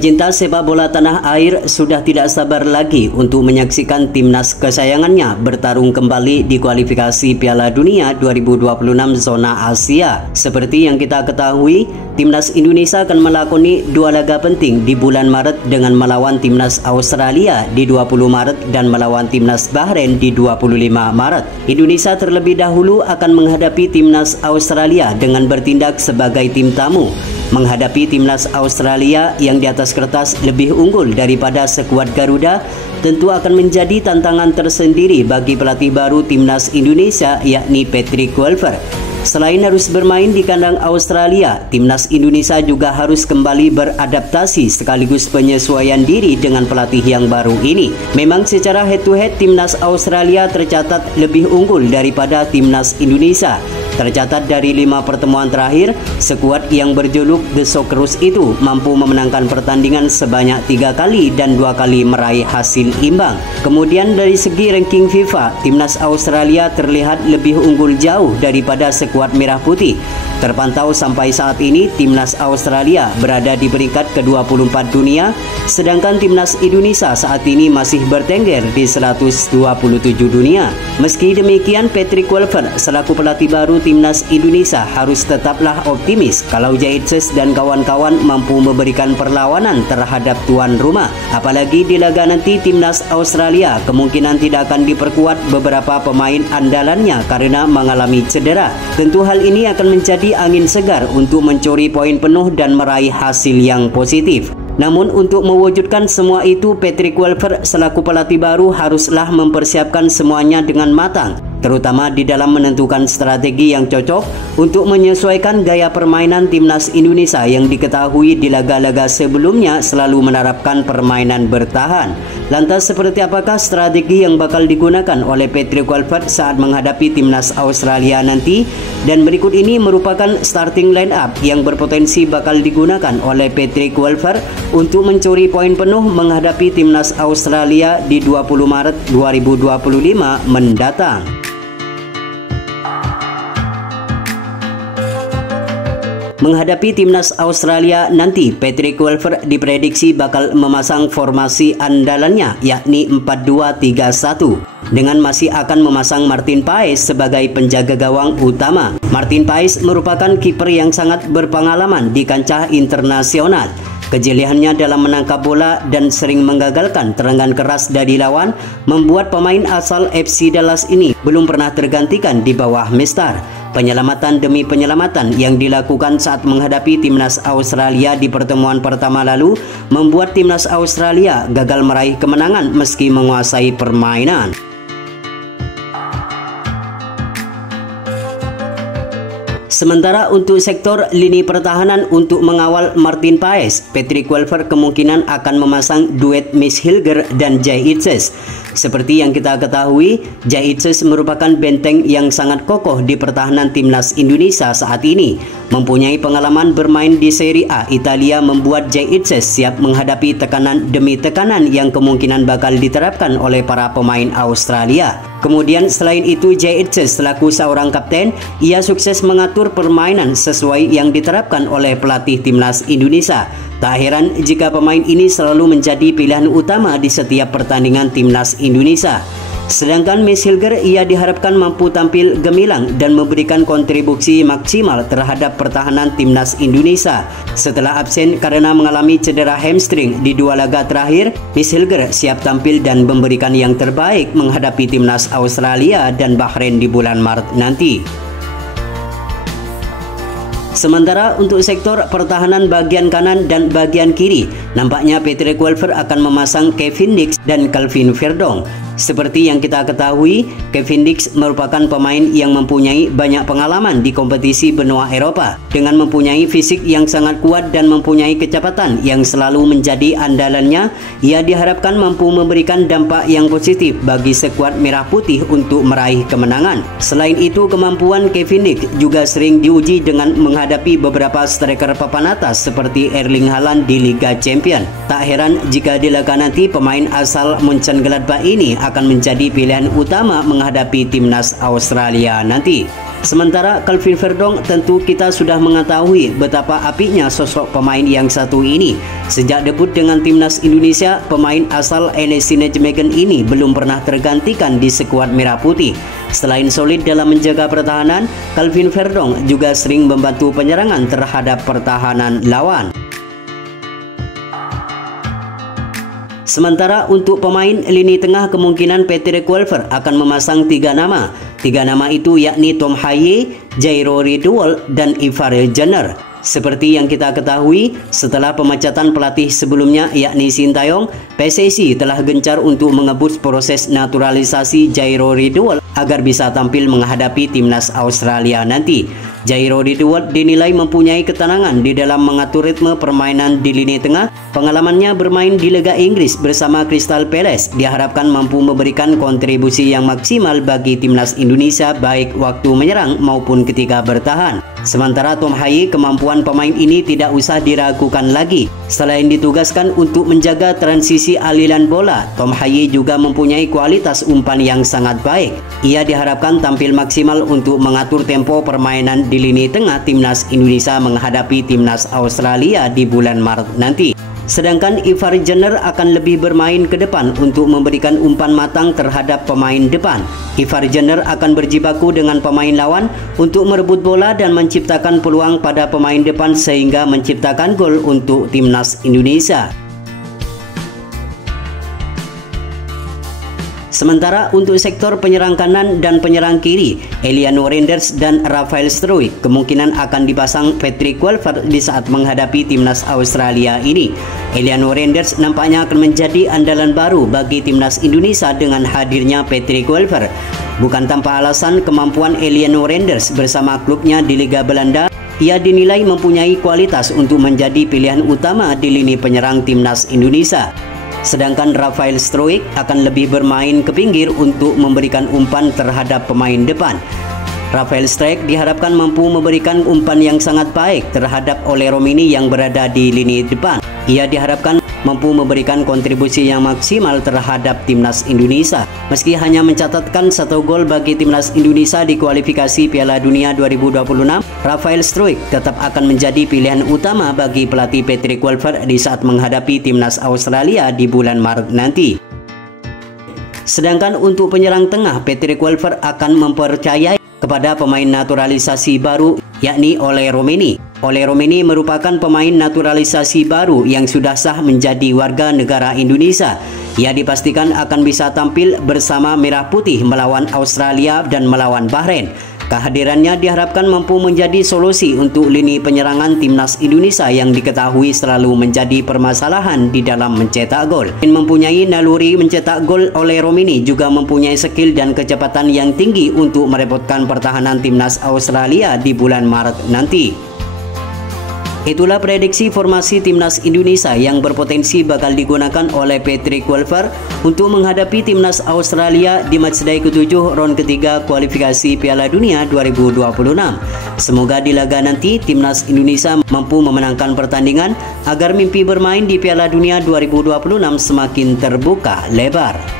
Pecinta sepak bola tanah air sudah tidak sabar lagi untuk menyaksikan timnas kesayangannya bertarung kembali di kualifikasi Piala Dunia 2026 zona Asia. Seperti yang kita ketahui, timnas Indonesia akan melakoni dua laga penting di bulan Maret dengan melawan timnas Australia di 20 Maret dan melawan timnas Bahrain di 25 Maret. Indonesia terlebih dahulu akan menghadapi timnas Australia dengan bertindak sebagai tim tamu. Menghadapi timnas Australia yang di atas kertas lebih unggul daripada skuad Garuda tentu akan menjadi tantangan tersendiri bagi pelatih baru timnas Indonesia, yakni Patrick Kluivert. Selain harus bermain di kandang Australia, timnas Indonesia juga harus kembali beradaptasi sekaligus penyesuaian diri dengan pelatih yang baru ini. Memang secara head-to-head timnas Australia tercatat lebih unggul daripada timnas Indonesia. Tercatat dari 5 pertemuan terakhir, skuad yang berjuluk The Socceroos itu mampu memenangkan pertandingan sebanyak 3 kali dan 2 kali meraih hasil imbang. Kemudian dari segi ranking FIFA, timnas Australia terlihat lebih unggul jauh daripada skuad merah putih. Terpantau sampai saat ini timnas Australia berada di peringkat ke-24 dunia, sedangkan timnas Indonesia saat ini masih bertengger di 127 dunia. Meski demikian, Patrick Kluivert selaku pelatih baru timnas Indonesia harus tetaplah optimis kalau Jaitses dan kawan-kawan mampu memberikan perlawanan terhadap tuan rumah. Apalagi di laga nanti timnas Australia kemungkinan tidak akan diperkuat beberapa pemain andalannya karena mengalami cedera. Tentu hal ini akan menjadi angin segar untuk mencuri poin penuh dan meraih hasil yang positif. Namun untuk mewujudkan semua itu, Patrick Kluivert selaku pelatih baru haruslah mempersiapkan semuanya dengan matang, terutama di dalam menentukan strategi yang cocok untuk menyesuaikan gaya permainan timnas Indonesia yang diketahui di laga-laga sebelumnya selalu menerapkan permainan bertahan. Lantas seperti apakah strategi yang bakal digunakan oleh Patrick Kluivert saat menghadapi timnas Australia nanti? Dan berikut ini merupakan starting line up yang berpotensi bakal digunakan oleh Patrick Kluivert untuk mencuri poin penuh menghadapi timnas Australia di 20 Maret 2025 mendatang. Menghadapi timnas Australia nanti, Patrick Kluivert diprediksi bakal memasang formasi andalannya, yakni 4-2-3-1. Dengan masih akan memasang Martin Paes sebagai penjaga gawang utama. Martin Paes merupakan kiper yang sangat berpengalaman di kancah internasional. Kejeliannya dalam menangkap bola dan sering menggagalkan terangan keras dari lawan membuat pemain asal FC Dallas ini belum pernah tergantikan di bawah Mister. Penyelamatan demi penyelamatan yang dilakukan saat menghadapi timnas Australia di pertemuan pertama lalu membuat timnas Australia gagal meraih kemenangan meski menguasai permainan. Sementara untuk sektor lini pertahanan untuk mengawal Martin Paes, Patrick Kluivert kemungkinan akan memasang duet Miss Hilger dan Jaitses. Seperti yang kita ketahui, Jaitses merupakan benteng yang sangat kokoh di pertahanan timnas Indonesia saat ini. Mempunyai pengalaman bermain di Serie A Italia membuat Jaitses siap menghadapi tekanan demi tekanan yang kemungkinan bakal diterapkan oleh para pemain Australia. Kemudian selain itu, Jaitses selaku seorang kapten, ia sukses mengatur permainan sesuai yang diterapkan oleh pelatih timnas Indonesia. Tak heran jika pemain ini selalu menjadi pilihan utama di setiap pertandingan timnas Indonesia. Sedangkan Miss Hilger ia diharapkan mampu tampil gemilang dan memberikan kontribusi maksimal terhadap pertahanan timnas Indonesia. Setelah absen karena mengalami cedera hamstring di 2 laga terakhir, Miss Hilger siap tampil dan memberikan yang terbaik menghadapi timnas Australia dan Bahrain di bulan Maret nanti. Sementara untuk sektor pertahanan bagian kanan dan bagian kiri, nampaknya Patrick Kluivert akan memasang Kevin Dix dan Calvin Verdong. Seperti yang kita ketahui, Kevin Dix merupakan pemain yang mempunyai banyak pengalaman di kompetisi benua Eropa. Dengan mempunyai fisik yang sangat kuat dan mempunyai kecepatan yang selalu menjadi andalannya, ia diharapkan mampu memberikan dampak yang positif bagi skuad merah putih untuk meraih kemenangan. Selain itu, kemampuan Kevin Dix juga sering diuji dengan menghadapi beberapa striker papan atas seperti Erling Haaland di Liga Champions. Tak heran jika di laga nanti pemain asal Mönchengladbach ini akan menjadi pilihan utama menghadapi timnas Australia nanti. Sementara Calvin Verdong, tentu kita sudah mengetahui betapa apiknya sosok pemain yang satu ini. Sejak debut dengan timnas Indonesia, pemain asal NEC Nijmegen ini belum pernah tergantikan di skuad Merah Putih. Selain solid dalam menjaga pertahanan, Calvin Verdong juga sering membantu penyerangan terhadap pertahanan lawan. Sementara untuk pemain lini tengah, kemungkinan Patrick Kluivert akan memasang 3 nama. 3 nama itu yakni Tom Hye, Jairo Riedewald, dan Ivar Jenner. Seperti yang kita ketahui, setelah pemecatan pelatih sebelumnya yakni Sintayong, PSSI telah gencar untuk mengebut proses naturalisasi Jairo Riedewald agar bisa tampil menghadapi timnas Australia nanti. Jairo Riedewald dinilai mempunyai ketenangan di dalam mengatur ritme permainan di lini tengah. Pengalamannya bermain di Liga Inggris bersama Crystal Palace diharapkan mampu memberikan kontribusi yang maksimal bagi timnas Indonesia baik waktu menyerang maupun ketika bertahan. Sementara Tom Hye, kemampuan pemain ini tidak usah diragukan lagi. Selain ditugaskan untuk menjaga transisi aliran bola, Tom Hye juga mempunyai kualitas umpan yang sangat baik. Ia diharapkan tampil maksimal untuk mengatur tempo permainan di lini tengah timnas Indonesia menghadapi timnas Australia di bulan Maret nanti. Sedangkan Ivar Jenner akan lebih bermain ke depan untuk memberikan umpan matang terhadap pemain depan. Ivar Jenner akan berjibaku dengan pemain lawan untuk merebut bola dan menciptakan peluang pada pemain depan sehingga menciptakan gol untuk timnas Indonesia. Sementara untuk sektor penyerang kanan dan penyerang kiri, Eliano Reinders dan Rafael Struijk kemungkinan akan dipasang Patrick Kluivert di saat menghadapi timnas Australia ini. Eliano Reinders nampaknya akan menjadi andalan baru bagi timnas Indonesia dengan hadirnya Patrick Kluivert. Bukan tanpa alasan, kemampuan Eliano Reinders bersama klubnya di Liga Belanda, ia dinilai mempunyai kualitas untuk menjadi pilihan utama di lini penyerang timnas Indonesia. Sedangkan Rafael Struijk akan lebih bermain ke pinggir untuk memberikan umpan terhadap pemain depan. Rafael Struijk diharapkan mampu memberikan umpan yang sangat baik terhadap Ole Romini yang berada di lini depan. Ia diharapkan mampu memberikan kontribusi yang maksimal terhadap timnas Indonesia. Meski hanya mencatatkan 1 gol bagi timnas Indonesia di kualifikasi Piala Dunia 2026, Rafael Struijk tetap akan menjadi pilihan utama bagi pelatih Patrick Kluivert di saat menghadapi timnas Australia di bulan Maret nanti. Sedangkan untuk penyerang tengah, Patrick Kluivert akan mempercayai kepada pemain naturalisasi baru yakni Ole Romini. Ole Romini merupakan pemain naturalisasi baru yang sudah sah menjadi warga negara Indonesia. Ia dipastikan akan bisa tampil bersama Merah Putih melawan Australia dan melawan Bahrain. Kehadirannya diharapkan mampu menjadi solusi untuk lini penyerangan timnas Indonesia yang diketahui selalu menjadi permasalahan di dalam mencetak gol. Mempunyai naluri mencetak gol, Ole Romini juga mempunyai skill dan kecepatan yang tinggi untuk merepotkan pertahanan timnas Australia di bulan Maret nanti. Itulah prediksi formasi timnas Indonesia yang berpotensi bakal digunakan oleh Patrick Kluivert untuk menghadapi timnas Australia di matchday ke-7 round ketiga kualifikasi Piala Dunia 2026. Semoga di laga nanti timnas Indonesia mampu memenangkan pertandingan agar mimpi bermain di Piala Dunia 2026 semakin terbuka lebar.